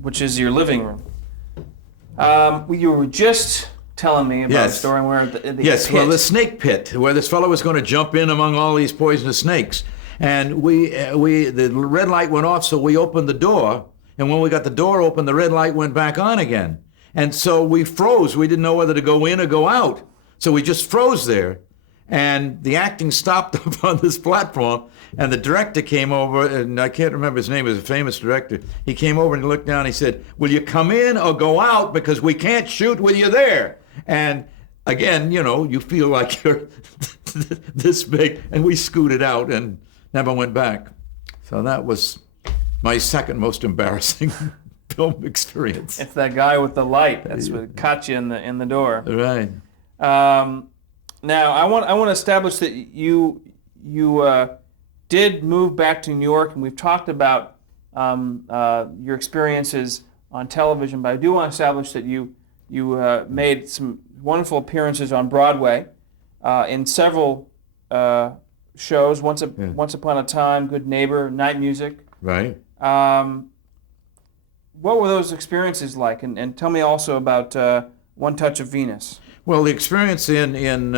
which is your living room. You were just telling me about a story where the Yes, pit. well, the snake pit, where this fellow was going to jump in among all these poisonous snakes. And the red light went off, so we opened the door. And when we got the door open, the red light went back on again. And so we froze. We didn't know whether to go in or go out. So we just froze there. And the acting stopped up on this platform. And the director came over, and I can't remember his name, he was a famous director. He came over and he looked down and he said, "Will you come in or go out, because we can't shoot with you there?" And again, you feel like you're this big. And we scooted out and never went back. So that was my second most embarrassing film experience. It's that guy with the light. That's what caught you in the door. Right. Now I want to establish that you did move back to New York, and we've talked about your experiences on television. But I do want to establish that you made some wonderful appearances on Broadway in several shows. Once Upon a Time, Good Neighbor, Night Music. Right. What were those experiences like? And tell me also about One Touch of Venus. Well, the experience in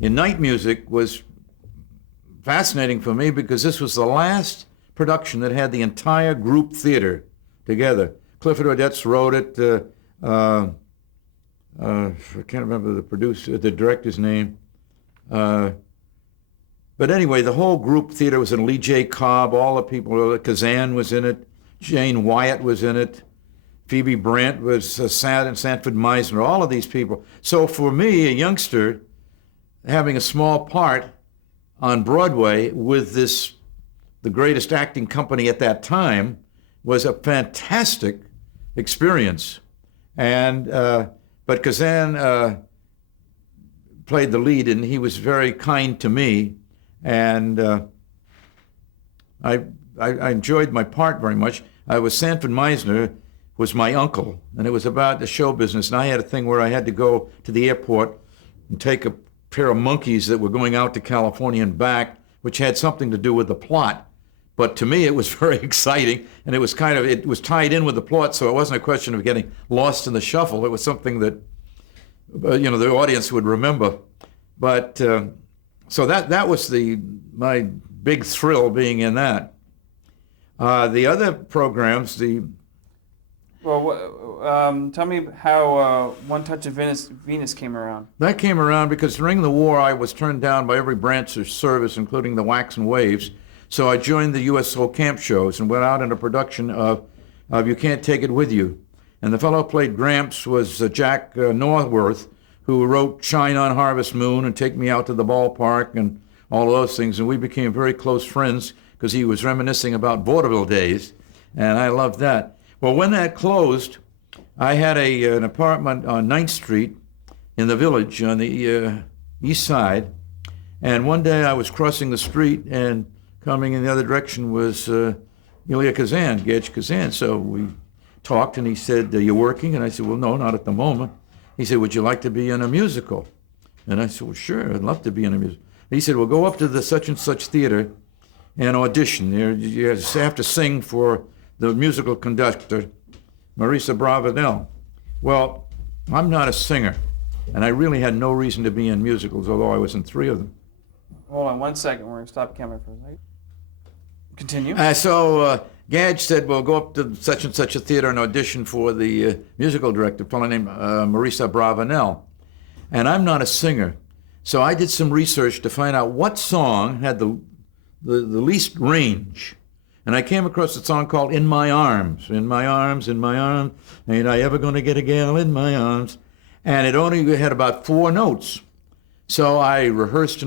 Night Music was fascinating for me, because this was the last production that had the entire group theater together. Clifford Odets wrote it. I can't remember the director's name. But anyway, the whole group theater was in. Lee J. Cobb, all the people, Kazan was in it, Jane Wyatt was in it, Phoebe Brandt was Sanford Meisner, all of these people. So for me, a youngster, having a small part on Broadway with the greatest acting company at that time, was a fantastic experience. And but Kazan played the lead, and he was very kind to me, and I enjoyed my part very much. I was Sanford Meisner was my uncle, and it was about the show business, and I had a thing where I had to go to the airport and take a pair of monkeys that were going out to California and back, which had something to do with the plot. But to me, it was very exciting, and it was tied in with the plot, so it wasn't a question of getting lost in the shuffle. It was something that, the audience would remember. But so that was my big thrill, being in that. The other programs, tell me how One Touch of Venus came around. That came around because during the war, I was turned down by every branch of service, including the Wax and Waves. So I joined the USO camp shows and went out in a production of You Can't Take It With You. And the fellow who played Gramps was Jack Norworth, who wrote Shine on Harvest Moon and Take Me Out to the Ballpark and all of those things. And we became very close friends because he was reminiscing about vaudeville days, and I loved that. Well, when that closed, I had an apartment on 9th Street in the Village on the east side. And one day I was crossing the street, and coming in the other direction was Ilya Kazan, Gage Kazan. So we talked, and he said, "Are you working?" And I said, "Well, no, not at the moment." He said, "Would you like to be in a musical?" And I said, "Well, sure, I'd love to be in a musical." He said, "Well, go up to the such and such theater and audition. You have to sing for the musical conductor, Marisa Bravanel." Well, I'm not a singer, and I really had no reason to be in musicals, although I was in 3 of them. Hold on 1 second. We're going to stop the camera for a second. Continue. So Gadge said, "Well, go up to such and such a theater and audition for the musical director, a fellow named Marisa Bravanel." And I'm not a singer, so I did some research to find out what song had the least range. And I came across a song called "In My Arms." In my arms, in my arms, ain't I ever gonna get a gal in my arms? And it only had about 4 notes. So I rehearsed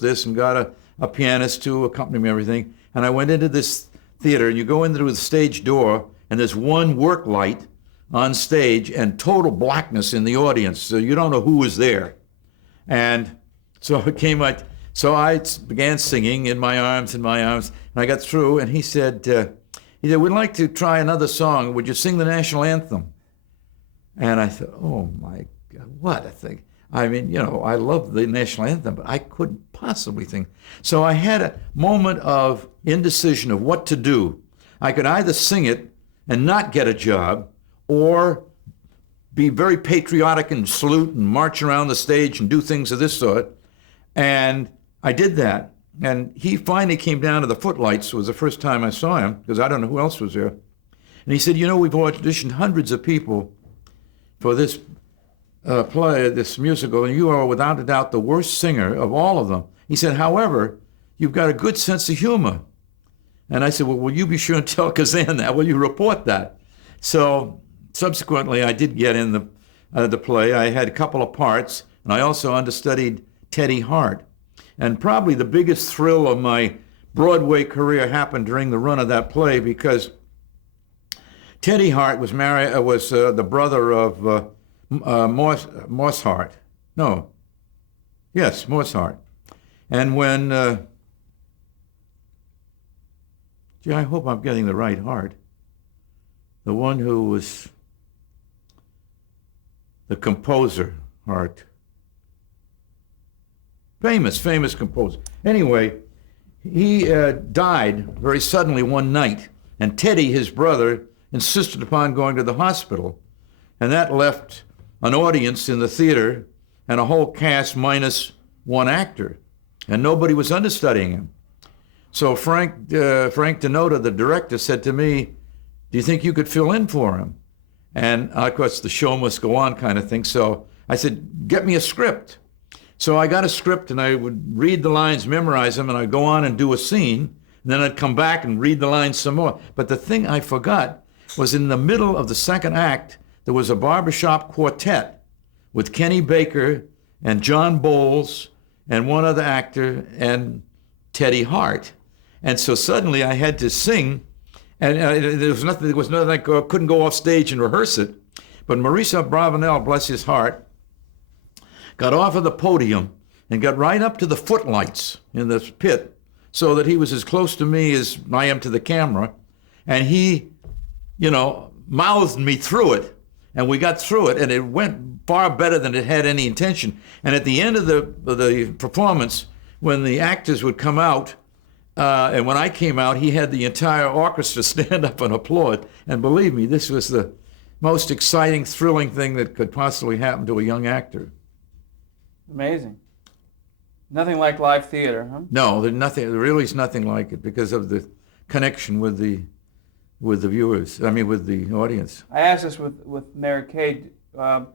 this and got a pianist to accompany me, everything. And I went into this theater, and you go in through the stage door, and there's one work light on stage and total blackness in the audience, so you don't know who was there. And so I began singing "In My Arms, in my arms," and I got through, and he said, "We'd like to try another song. Would you sing the national anthem?" And I thought, oh my God, what a thing. I mean, I love the national anthem, but I couldn't possibly sing. So I had a moment of indecision of what to do. I could either sing it and not get a job, or be very patriotic and salute and march around the stage and do things of this sort. And I did that. And he finally came down to the Footlights. It was the first time I saw him, because I don't know who else was there. And he said, you know, we've auditioned hundreds of people for this play, this musical, and you are without a doubt the worst singer of all of them. He said, however, you've got a good sense of humor. And I said, well, will you be sure and tell Kazan that? Will you report that? So subsequently, I did get in the play. I had a couple of parts, and I also understudied Teddy Hart. And probably the biggest thrill of my Broadway career happened during the run of that play, because Teddy Hart was the brother of Morse Hart. No. Yes, Morse Hart. And when, gee, I hope I'm getting the right Hart. The one who was the composer, Hart. Famous composer. Anyway, he died very suddenly one night, and Teddy, his brother, insisted upon going to the hospital, and that left an audience in the theater and a whole cast minus one actor, and nobody was understudying him. So Frank Denota, the director, said to me, do you think you could fill in for him? And of course, the show must go on kind of thing. So I said, get me a script. So I got a script, and I would read the lines, memorize them, and I'd go on and do a scene, and then I'd come back and read the lines some more. But the thing I forgot was in the middle of the second act, there was a barbershop quartet with Kenny Baker and John Bowles and one other actor and Teddy Hart. And so suddenly I had to sing, and there was nothing I couldn't go off stage and rehearse it. But Maurice Bravanel, bless his heart, got off of the podium and got right up to the footlights in the pit, so that he was as close to me as I am to the camera. And he, mouthed me through it, and we got through it, and it went far better than it had any intention. And at the end of the performance, when the actors would come out, and when I came out, he had the entire orchestra stand up and applaud. And believe me, this was the most exciting, thrilling thing that could possibly happen to a young actor. Amazing. Nothing like live theater, huh? No, there really is nothing like it, because of the connection with the viewers. With the audience. I asked this with Mary Kay. How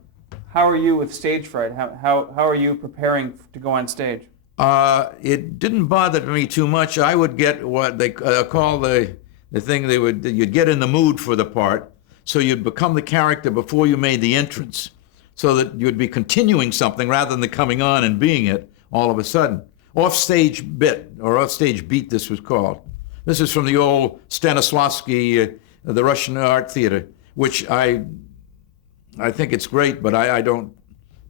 are you with stage fright? How are you preparing to go on stage? It didn't bother me too much. I would get what they call the thing you'd get in the mood for the part, so you'd become the character before you made the entrance, so that you'd be continuing something rather than coming on and being it all of a sudden. Off-stage bit, or off-stage beat, this was called. This is from the old Stanislavski, the Russian art theater, which I think it's great, but I don't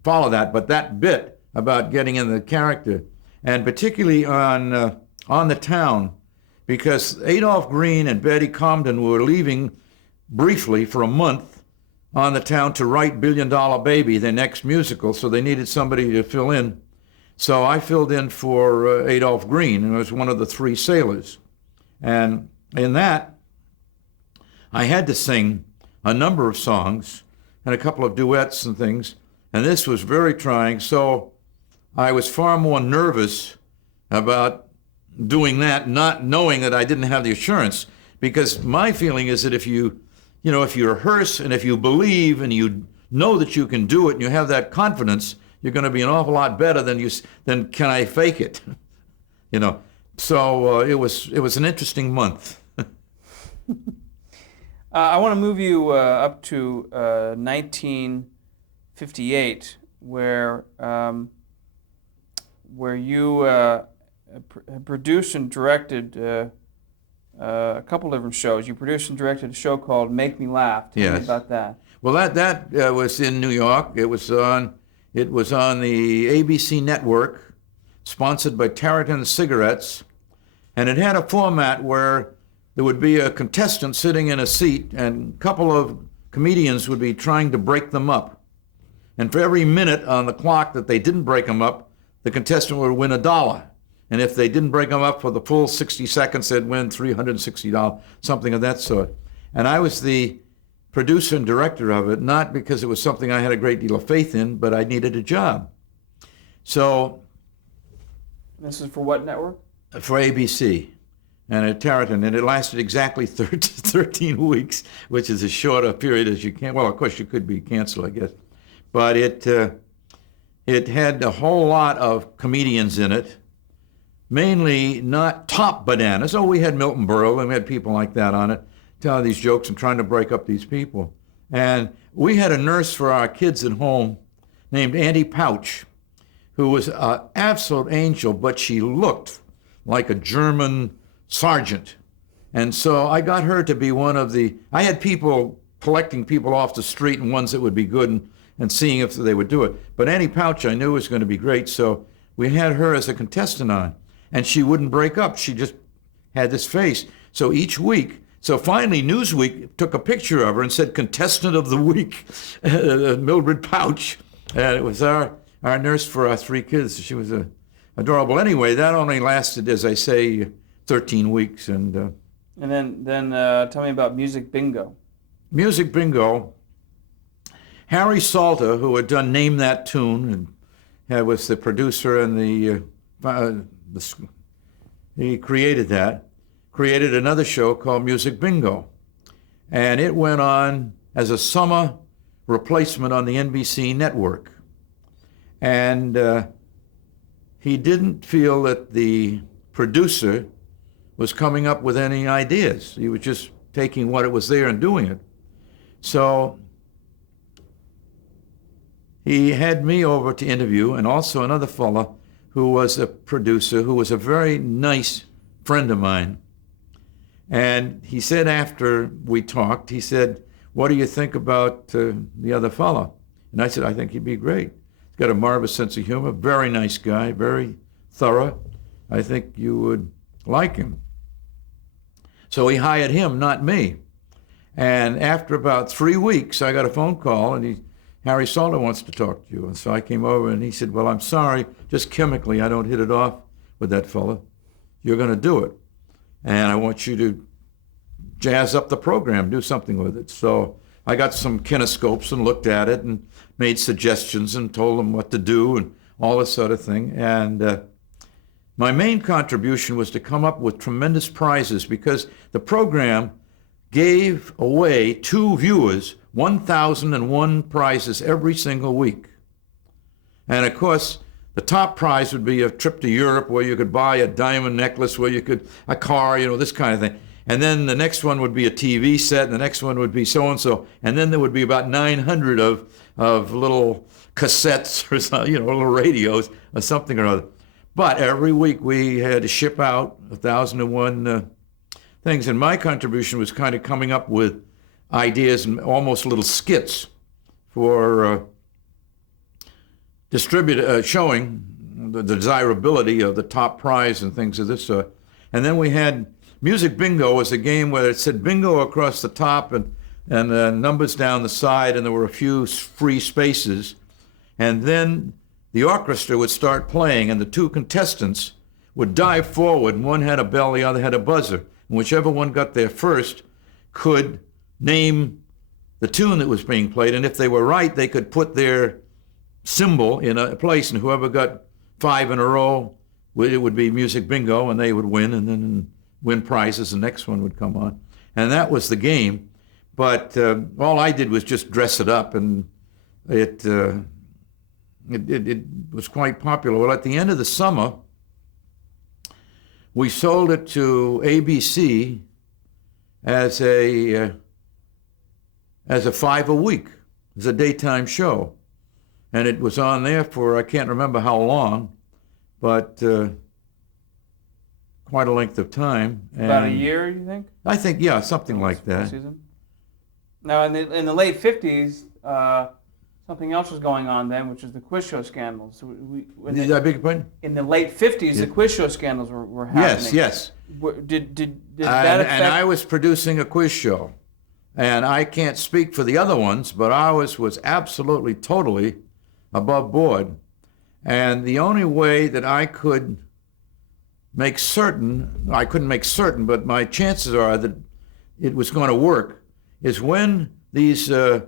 follow that. But that bit about getting in the character, and particularly on the town, because Adolph Green and Betty Comden were leaving briefly for a month on the town to write Billion Dollar Baby, their next musical, so they needed somebody to fill in. So I filled in for Adolph Green, and I was one of the three sailors. And in that, I had to sing a number of songs and a couple of duets and things, and this was very trying, so I was far more nervous about doing that, not knowing that I didn't have the assurance, because my feeling is that if you rehearse and if you believe and you know that you can do it and you have that confidence, you're going to be an awful lot better than can I fake it, So it was an interesting month. I want to move you up to 1958, where you produced and directed a couple different shows. You produced and directed a show called Make Me Laugh. Tell me about that. Well, that was in New York. It was on the ABC network, sponsored by Tarleton Cigarettes, and it had a format where there would be a contestant sitting in a seat, and a couple of comedians would be trying to break them up. And for every minute on the clock that they didn't break them up, the contestant would win $1. And if they didn't break them up for the full 60 seconds, they'd win $360, something of that sort. And I was the producer and director of it, not because it was something I had a great deal of faith in, but I needed a job. So, This is for what network? for ABC and at Tarleton, and it lasted exactly 13 weeks, which is as short a period as you can. Well, of course, you could be canceled, I guess. But it had a whole lot of comedians in it, mainly not top bananas. Oh, we had Milton Berle, and we had people like that on it, telling these jokes and trying to break up these people. And we had a nurse for our kids at home named Auntie Pouch, who was an absolute angel, but she looked like a German sergeant. And so I got her to be one of the, I had people collecting people off the street and ones that would be good and seeing if they would do it. But Auntie Pouch I knew was going to be great, so we had her as a contestant on. And she wouldn't break up. She just had this face. So each week, so finally Newsweek took a picture of her and said, Contestant of the Week, Mildred Pouch. And it was our nurse for our 3 kids. She was adorable. Anyway, that only lasted, as I say, 13 weeks. And then tell me about Music Bingo. Music Bingo, Harry Salter, who had done Name That Tune, and was the producer and he created that, created another show called Music Bingo. And it went on as a summer replacement on the NBC network. And he didn't feel that the producer was coming up with any ideas. He was just taking what it was there and doing it. So he had me over to interview, and also another fellow who was a producer, who was a very nice friend of mine. And he said after we talked, he said, what do you think about the other fellow? And I said, I think he'd be great. He's got a marvelous sense of humor, very nice guy, very thorough. I think you would like him. So he hired him, not me. And after about 3 weeks, I got a phone call, and Harry Salter wants to talk to you. And so I came over, and he said, well, I'm sorry, just chemically, I don't hit it off with that fella. You're going to do it. And I want you to jazz up the program, do something with it. So I got some kinescopes and looked at it and made suggestions and told them what to do and all this sort of thing. And my main contribution was to come up with tremendous prizes, because the program gave away to viewers 1,001 prizes every single week. And of course, the top prize would be a trip to Europe where you could buy a diamond necklace, where you could, a car, this kind of thing. And then the next one would be a TV set, and the next one would be so-and-so. And then there would be about 900 of little cassettes or something, little radios or something or other. But every week we had to ship out 1,001 things. And my contribution was kind of coming up with ideas and almost little skits for showing the desirability of the top prize and things of this sort. And then we had Music Bingo was a game where it said bingo across the top and numbers down the side, and there were a few free spaces. And then the orchestra would start playing, and the 2 contestants would dive forward, and one had a bell, the other had a buzzer. And whichever one got there first could name the tune that was being played, and if they were right, they could put their symbol in a place, and whoever got 5 in a row, it would be Music Bingo, and they would win, and then win prizes. The next one would come on. And that was the game. But all I did was just dress it up, and it was quite popular. Well, at the end of the summer, we sold it to ABC as a 5 a week, as a daytime show. And it was on there for, I can't remember how long, but quite a length of time. And about a year, you think? I think, yeah, something like that. Season. Now, in the late 50s, something else was going on then, which is the quiz show scandals. So Did I beg your pardon? In the late 50s, the quiz show scandals were happening. Yes. Did that affect? And I was producing a quiz show. And I can't speak for the other ones, but ours was absolutely, totally above board. And the only way that I could make certain, I couldn't make certain, but my chances are that it was going to work, is when these I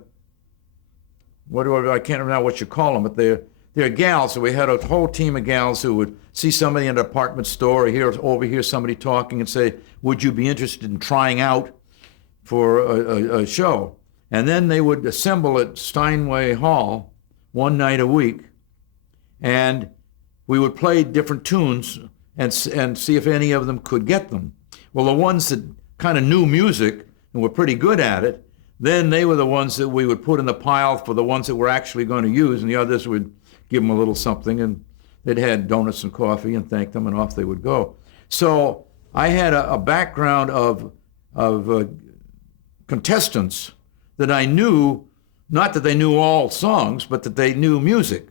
can't remember what you call them, but they're gals. So we had a whole team of gals who would see somebody in an apartment store or overhear somebody talking and say, "Would you be interested in trying out for a show?" And then they would assemble at Steinway Hall one night a week, and we would play different tunes and see if any of them could get them. Well, the ones that kind of knew music and were pretty good at it, then they were the ones that we would put in the pile for the ones that we're actually going to use, and the others would give them a little something, and they'd had donuts and coffee and thank them, and off they would go. So I had a background of contestants that I knew, not that they knew all songs, but that they knew music,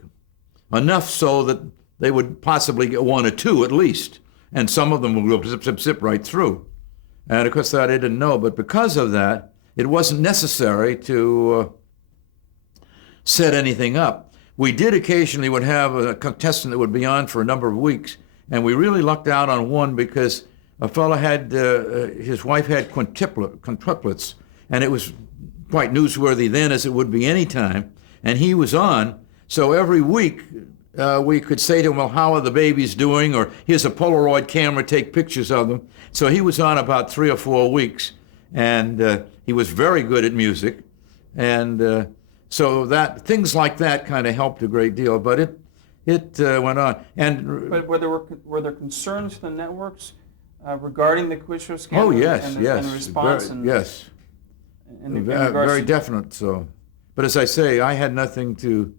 enough so that they would possibly get one or two at least, and some of them would go zip, zip, zip right through. And of course that I didn't know, but because of that, it wasn't necessary to set anything up. We did occasionally would have a contestant that would be on for a number of weeks, and we really lucked out on one because a fellow had, his wife had quintuplets, and it was quite newsworthy then as it would be any time, and he was on, so every week we could say to him, "Well, how are the babies doing?" Or, "Here's a Polaroid camera, take pictures of them." So he was on about 3 or 4 weeks, and he was very good at music, and so that things like that kind of helped a great deal. But it went on. And but were there concerns from the networks regarding the quiz show scandal? Oh yes, and yes, the response yes, in regards very to, definite. So, but as I say, I had nothing to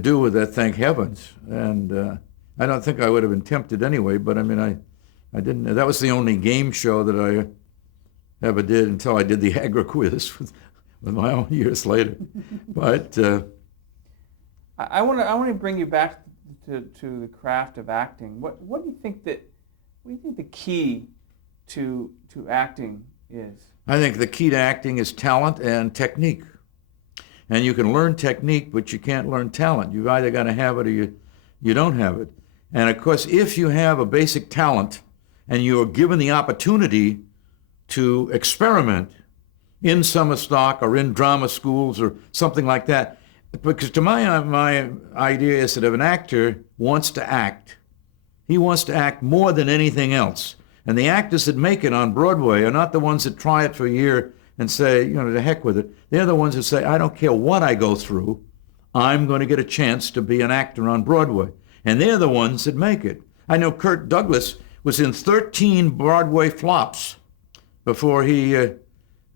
do with that, thank heavens, and I don't think I would have been tempted anyway. But I mean, I didn't. That was the only game show that I ever did until I did the Agra quiz with my own years later. But I want to bring you back to the craft of acting. What do you think the key to acting is? I think the key to acting is talent and technique. And you can learn technique, but you can't learn talent. You've either got to have it or you don't have it. And of course, if you have a basic talent and you're given the opportunity to experiment in summer stock or in drama schools or something like that, because to my idea is that if an actor wants to act, he wants to act more than anything else. And the actors that make it on Broadway are not the ones that try it for a year and say, to heck with it. They're the ones that say, I don't care what I go through, I'm going to get a chance to be an actor on Broadway. And they're the ones that make it. I know Kirk Douglas was in 13 Broadway flops before he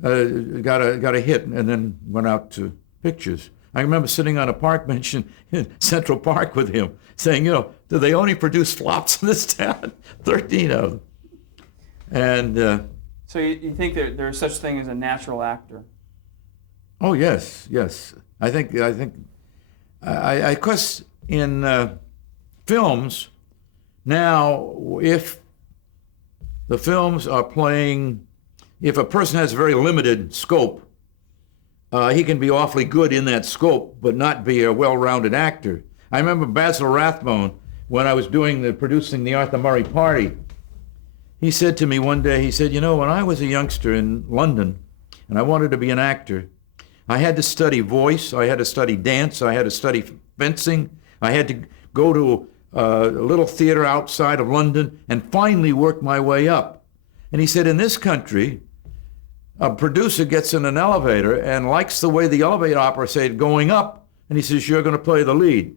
got a hit and then went out to pictures. I remember sitting on a park bench in Central Park with him saying, do they only produce flops in this town? 13 of them. And so you think there's such thing as a natural actor? Oh yes. I think of course in films now, if the films are playing, if a person has very limited scope, he can be awfully good in that scope, but not be a well-rounded actor. I remember Basil Rathbone, when I was producing the Arthur Murray Party, he said to me one day, he said, when I was a youngster in London and I wanted to be an actor, I had to study voice, I had to study dance, I had to study fencing, I had to go to a little theater outside of London and finally work my way up. And he said, in this country, a producer gets in an elevator and likes the way the elevator operator going up, and he says, you're going to play the lead,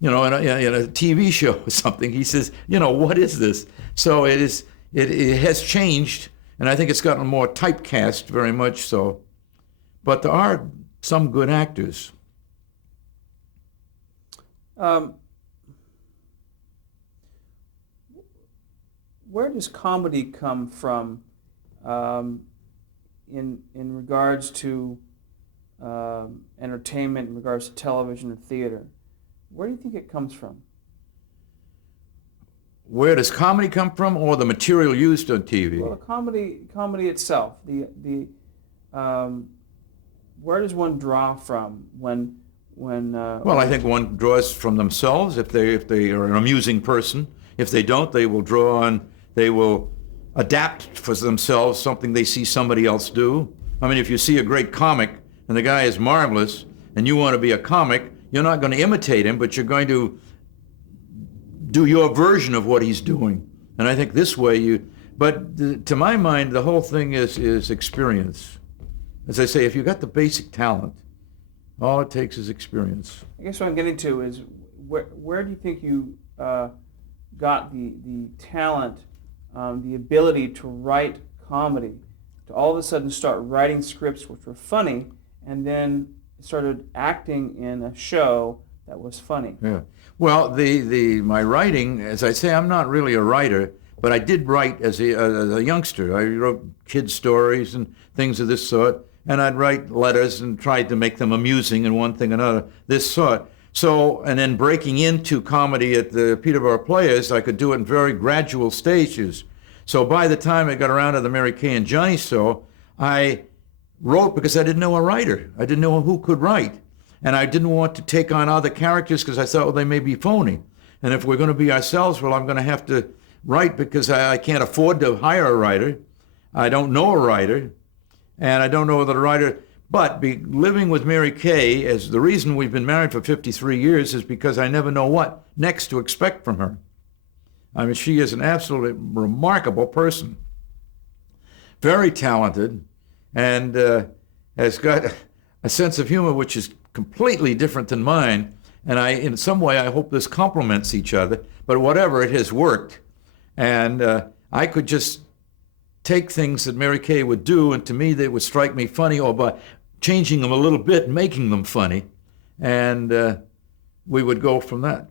in a TV show or something. He says, what is this? So it has changed, and I think it's gotten more typecast, very much so. But there are some good actors. Where does comedy come from in regards to entertainment, in regards to television and theater? Where do you think it comes from? Where does comedy come from, or the material used on TV? Well, the comedy itself. Where does one draw from when? Well, I think one draws from themselves if they are an amusing person. If they don't, they will adapt for themselves something they see somebody else do. I mean, if you see a great comic and the guy is marvelous and you want to be a comic, you're not going to imitate him, but you're going to do your version of what he's doing. And I think this way to my mind, the whole thing is experience. As I say, if you got the basic talent, all it takes is experience. I guess what I'm getting to is where do you think you got the talent, the ability to write comedy, to all of a sudden start writing scripts which were funny, and then started acting in a show that was funny? Yeah. Well, my writing, as I say, I'm not really a writer, but I did write as a youngster. I wrote kid stories and things of this sort, and I'd write letters and tried to make them amusing and one thing and another, this sort. So, and then breaking into comedy at the Peterborough Players, I could do it in very gradual stages. So by the time I got around to the Mary Kay and Johnny show, I wrote because I didn't know a writer. I didn't know who could write. And I didn't want to take on other characters because I thought, well, they may be phony. And if we're going to be ourselves, well, I'm going to have to write because I can't afford to hire a writer. I don't know a writer. And I don't know that a writer, but living with Mary Kay, as the reason we've been married for 53 years is because I never know what next to expect from her. I mean, she is an absolutely remarkable person, very talented, and has got a sense of humor which is completely different than mine. And in some way, I hope this complements each other. But whatever, it has worked. And I could just take things that Mary Kay would do, and to me, they would strike me funny, or by changing them a little bit, making them funny. And we would go from that.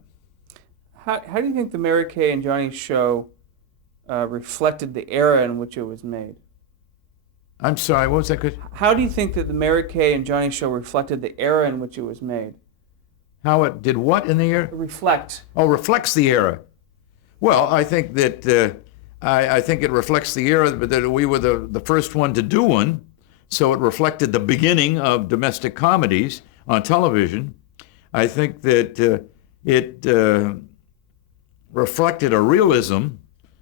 How do you think the Mary Kay and Johnny show reflected the era in which it was made? I'm sorry, what was that? How do you think that the Mary Kay and Johnny show reflected the era in which it was made? How it did what in the era? Reflect. Oh, reflects the era. Well, I think that I think it reflects the era, but that we were the first one to do one, so it reflected the beginning of domestic comedies on television. I think that it reflected a realism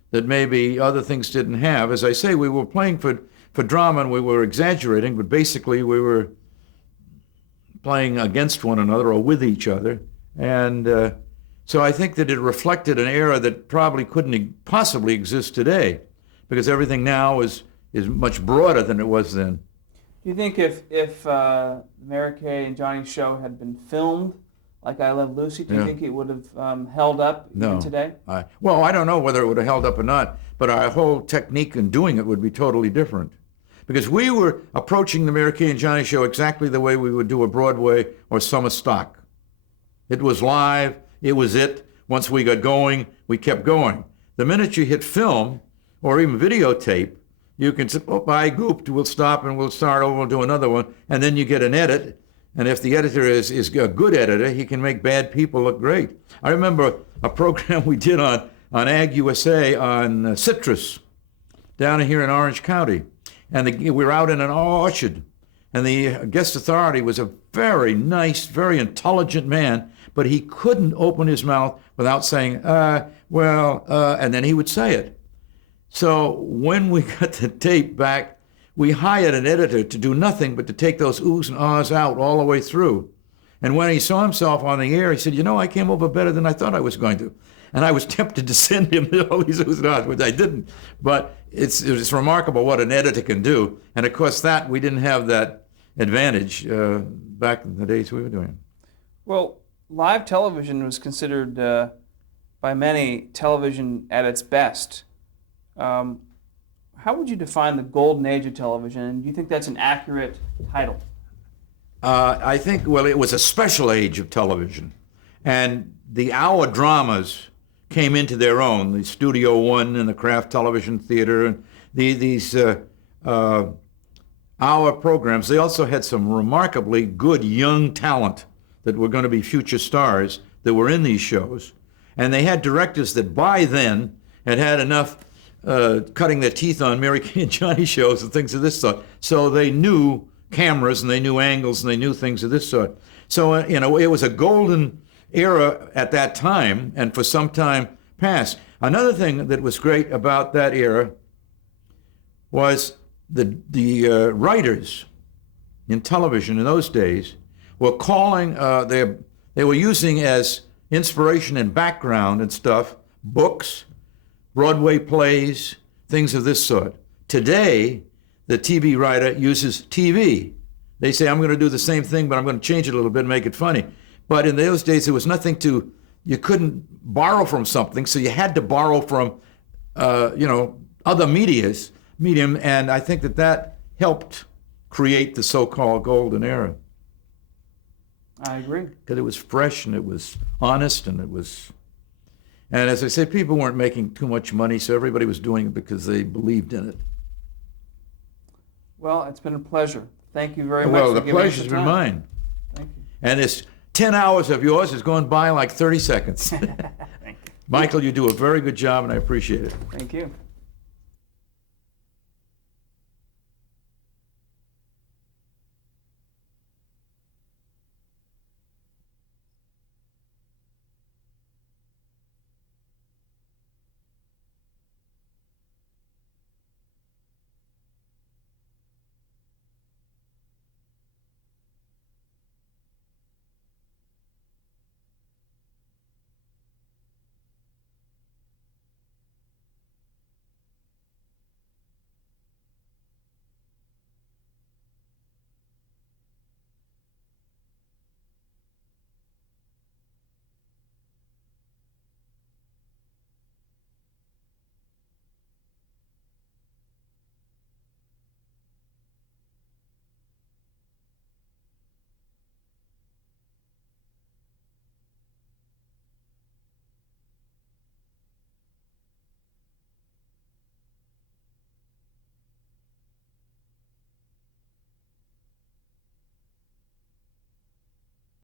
that maybe other things didn't have. As I say, we were playing for drama and we were exaggerating, but basically we were playing against one another or with each other. And so I think that it reflected an era that probably couldn't possibly exist today, because everything now is much broader than it was then. Do you think if Mary Kay and Johnny's show had been filmed like I Love Lucy, do you think it would have held up even today? Well, I don't know whether it would have held up or not, but our whole technique in doing it would be totally different. Because we were approaching the Mary Kay and Johnny show exactly the way we would do a Broadway or summer stock. It was live. It was it. Once we got going, we kept going. The minute you hit film or even videotape, you can say, oh, I gooped, we'll stop and we'll start over, we'll do another one. And then you get an edit. And if the editor is a good editor, he can make bad people look great. I remember a program we did on Ag USA on citrus down here in Orange County. And we were out in an orchard. And the guest authority was a very nice, very intelligent man, but he couldn't open his mouth without saying, and then he would say it. So when we got the tape back, we hired an editor to do nothing but to take those oohs and ahs out all the way through. And when he saw himself on the air, he said, I came over better than I thought I was going to. And I was tempted to send him all these oohs and ahs, which I didn't. But it's remarkable what an editor can do. And of course we didn't have that advantage back in the days we were doing it. Well, live television was considered by many television at its best. How would you define the golden age of television? And do you think that's an accurate title? I think, it was a special age of television. And the hour dramas came into their own, the Studio One and the Kraft Television Theater, and these hour programs. They also had some remarkably good young talent that were going to be future stars that were in these shows. And they had directors that by then had enough cutting their teeth on Mary Kay and Johnny shows and things of this sort. So they knew cameras and they knew angles and they knew things of this sort. So, it was a golden era at that time and for some time past. Another thing that was great about that era was the writers in television in those days were calling, they were using as inspiration and background and stuff, books, Broadway plays, things of this sort. Today, the TV writer uses TV. They say, I'm going to do the same thing, but I'm going to change it a little bit and make it funny. But in those days, there was nothing you couldn't borrow from something, so you had to borrow from, other medium, and I think that helped create the so-called golden era. I agree. Because it was fresh and it was honest and and as I say, people weren't making too much money, so everybody was doing it because they believed in it. Well, it's been a pleasure. Thank you very much. Well, for the giving us pleasure's the been time. mine. Thank you. And this 10 hours of yours is going by in like 30 seconds. Thank you. Michael, you do a very good job, and I appreciate it. Thank you.